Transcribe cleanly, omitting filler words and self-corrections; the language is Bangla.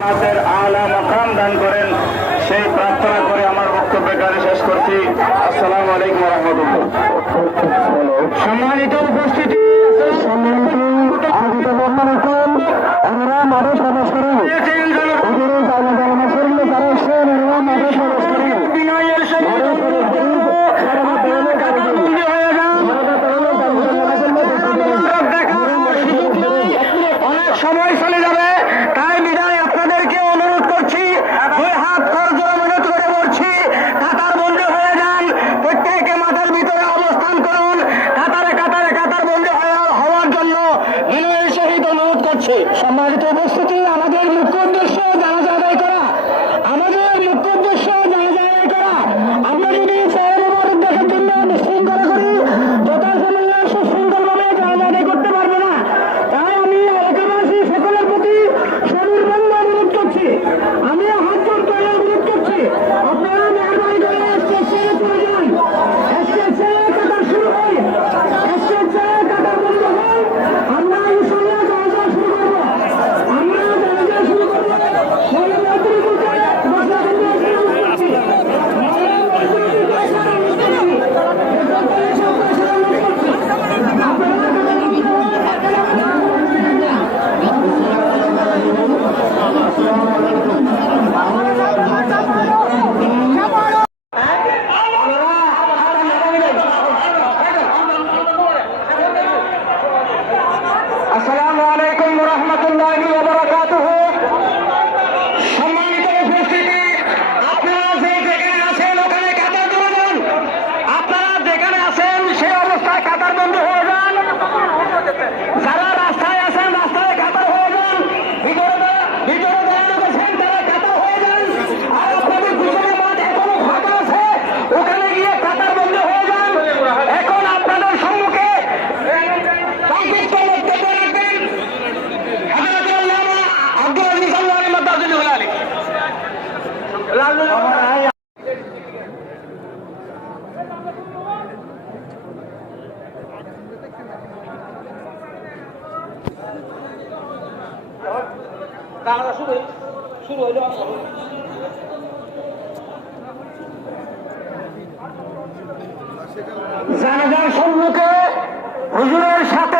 আমাদের আলা মাকাম দান করেন সেই প্রার্থনা করে আমার বক্তব্য এখানে শেষ করছি। আসসালামু আলাইকুম ওয়া রাহমাতুল্লাহ। সম্মানিত উপস্থিতি, আমরা মাঠে প্রবেশ করি। অনেক সময় চলে যাবে, তাই বিদায় আপনাদেরকে অনুরোধ করছি, দুই হাত করজোড়ে মিনত করে বলছি, কাতার বন্দী হয়ে যান। প্রত্যেকে মাঠের ভিতরে অবস্থান করুন। কাতারে কাতারে কাতার বন্দী হওয়ার জন্য বিনয়ের সহিত অনুরোধ করছি। সম্মানিত উপস্থিতি, আমাদের মুখ্য উদ্দেশ্য জানাজা আদায় করা। আমাদের মুখ্য উদ্দেশ্য জানাজা আদায় করা। আমরা যদি সহজভাবে দেশের জন্য বিশৃঙ্খলা করি, যথাসময়ে সুশৃঙ্খলভাবে জানাজা আদায় করতে পারবো না। তাই আমি এলাকাবাসী সকলের প্রতি সবিনম্র অনুরোধ করছি, আমি হাত জোড় করে অনুরোধ করছি, আপনারা মেহরবানি করে স্টেজে চলে যান। স্টেজে কাতার শুরু হয়, স্টেজে কাতার বন্ধ হয়। আমরা ইনশাআল্লাহ জানাজা শুরু করবো। আমরা জানাজা শুরু করবো। আসসালামু আলাইকুম ওয়া রাহমাতুল্লাহি ওয়া বারাকাতুহু। সম্মানিত উপস্থিতি, আপনারা যে যেখানে আছেন ওখানে কাতার ধরে যান। আপনারা যেখানে আছেন সেই অবস্থায় কাতার বন্ধ হয়ে যান। যারা রাস্তায় আছেন রাস্তায় কাতার হয়ে যান। ভিতরে দাঁড়ানো আছেন তারা কাতার হয়ে যান। আর আপনাদের পিছনে মাঠ এখনো ফাঁকা আছে, ওখানে গিয়ে কাতার বন্ধ হয়ে যান। এখন আপনাদের সম্মুখে সংক্ষিপ্ত বক্তব্য রাখবেন হযরত আল্লামা আব্দুল আজিজ আল্লাহর মাদাদুল আলী। জানাজার সম্মুখে হুজুরের সাথে